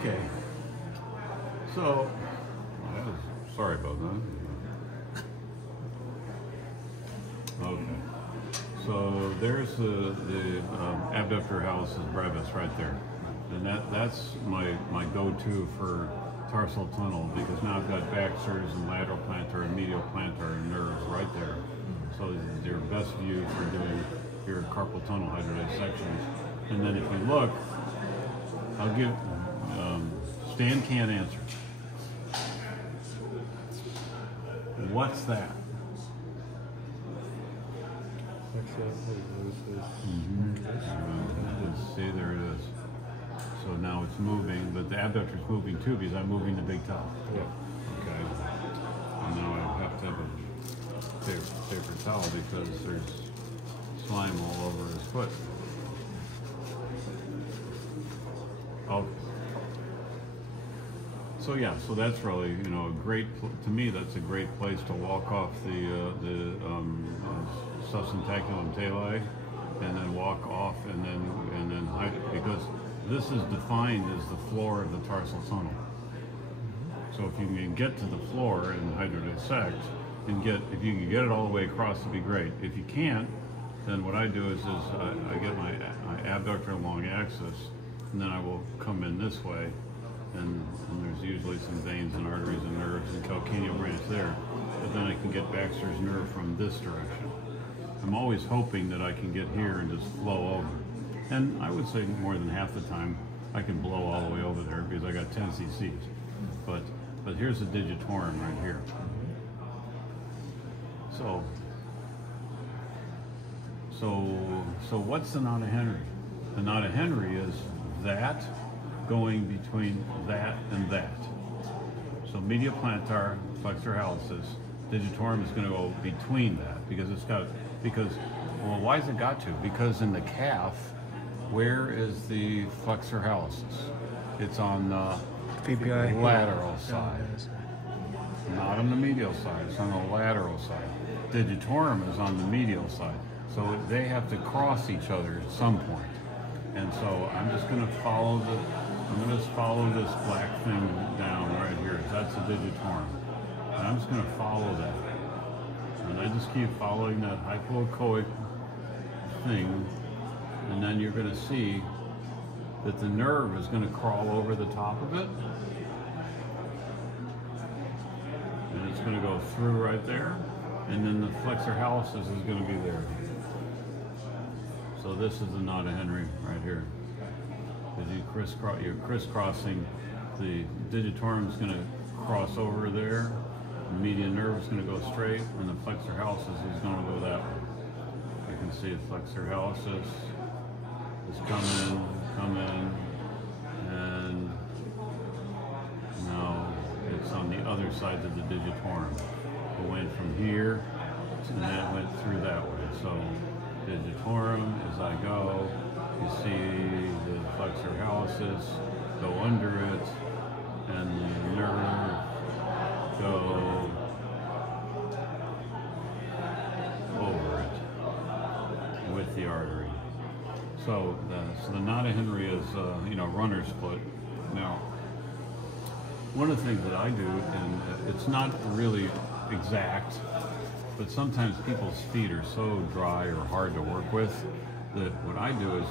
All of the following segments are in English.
Okay. So, sorry about that. Okay. So there's the abductor hallucis brevis right there, and that's my go-to for tarsal tunnel, because now I've got Baxter's and lateral plantar and medial plantar nerves right there. So it's your best view for doing your carpal tunnel hydrodissections. And then if you look, I'll give Stan can't answer. What's that? See, there it is. So now it's moving, but the abductor is moving too, because I'm moving the big toe. Yeah. Okay. And now I have to have a paper towel because there's slime all over his foot. Oh. So yeah, so that's really, a great, to me, that's a great place to walk off the substantaculum tali, and then walk off, and then hide it, because this is defined as the floor of the tarsal tunnel. So if you can get to the floor and hydrodissect, and if you can get it all the way across, it'd be great. If you can't, then what I do is I get my abductor long axis, and then I will come in this way, and there's usually some veins and arteries and nerves and calcaneal branch there, but then I can get Baxter's nerve from this direction. I'm always hoping that I can get here and just flow over. And I would say more than half the time I can blow all the way over there because I got 10 cc's. But here's the digitorum right here. So what's the knot of Henry? The knot of Henry is that going between that and that. So medial plantar, flexor hallucis, digitorum is going to go between that, because well, why has it got to? Because in the calf, where is the flexor hallucis? It's on the PPI lateral side, not on the medial side. It's on the lateral side. Digitorum is on the medial side. So they have to cross each other at some point. And so I'm just going to follow this black thing down right here. That's the digitorum. And I'm just going to follow that. And I just keep following that hypoechoic thing. And then you're going to see that the nerve is going to crawl over the top of it. And it's going to go through right there. And then the flexor hallucis is going to be there. So this is the knot of Henry right here. Because you're crisscrossing, the digitorum is going to cross over there, the median nerve is going to go straight, and the flexor hallucis is going to go that way. You can see the flexor hallucis is come in, and now it's on the other side of the digitorum. It went from here, and that went through that way. So digitorum, as I go, you see the flexor hallucis go under it, and the nerve go over it with the artery. So the knot of Henry is, runner's foot. Now, one of the things that I do, and it's not really exact, but sometimes people's feet are so dry or hard to work with that what I do is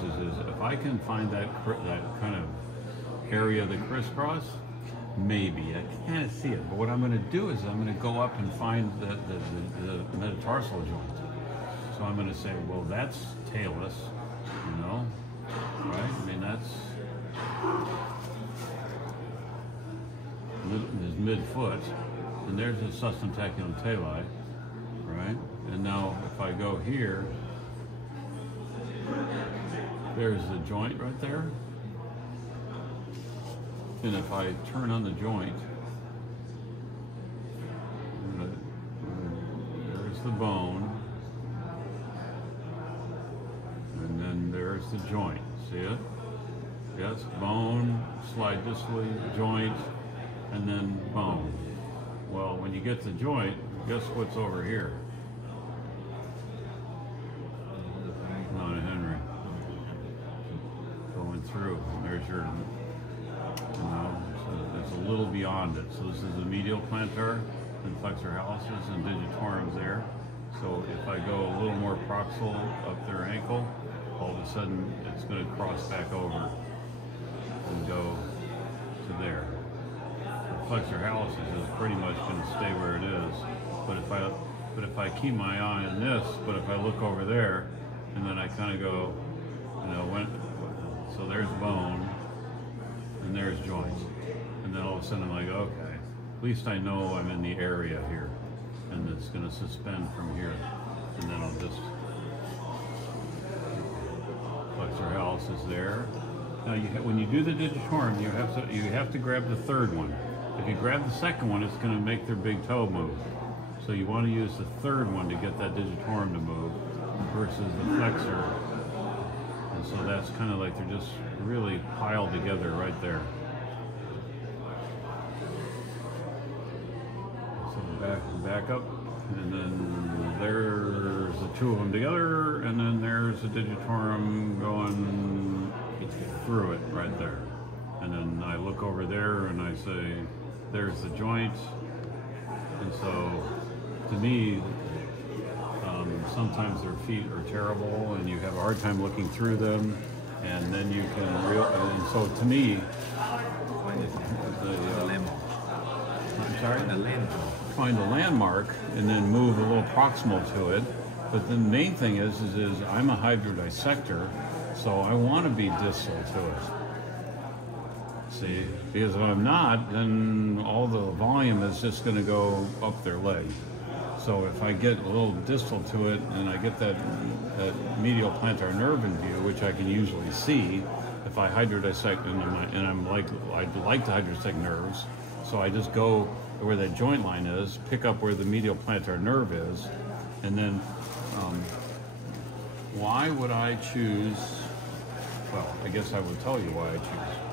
if I can find that kind of area of the crisscross, maybe I can't see it. But what I'm going to do is I'm going to go up and find the metatarsal joint. So I'm going to say, well, that's talus, right? I mean, that's his midfoot, and there's the substantaculum tali, right? And now if I go here, there's the joint right there. And if I turn on the joint, there's the bone, and then there's the joint. See it? Yes, bone, slide distally, joint, and then bone. Well, when you get to the joint, guess what's over here? Knot of Henry. Going through. There's your beyond it. So this is the medial plantar and flexor hallucis and digitorum there. So if I go a little more proximal up their ankle, all of a sudden it's going to cross back over and go to there. The flexor hallucis is pretty much going to stay where it is. But if I keep my eye on this, but if I look over there, and then I kind of go, so there's bone, and there's joints, and then all of a sudden I'm like, okay, at least I know I'm in the area here, and it's going to suspend from here, and then I'll just flexor hallucis there. Now, when you do the digitorum, you have to grab the third one. If you grab the second one, it's going to make their big toe move. So you want to use the third one to get that digitorum to move versus the flexor. And so that's kind of like they're just really piled together right there. So back up, and then there's the two of them together, and then there's the digitorum going through it right there. And then I look over there and I say, there's the joint. And so, to me, sometimes their feet are terrible and you have a hard time looking through them, and then you can and so to me, find a landmark and then move a little proximal to it. But the main thing is I'm a hydrodissector, so I want to be distal to it. See, because if I'm not, then all the volume is just going to go up their leg. So if I get a little distal to it and I get that medial plantar nerve in view, which I can usually see if I hydrodissect, and I'd like to hydrodissect nerves, so I just go where that joint line is, pick up where the medial plantar nerve is, and then why would I choose? Well, I guess I would tell you why I choose.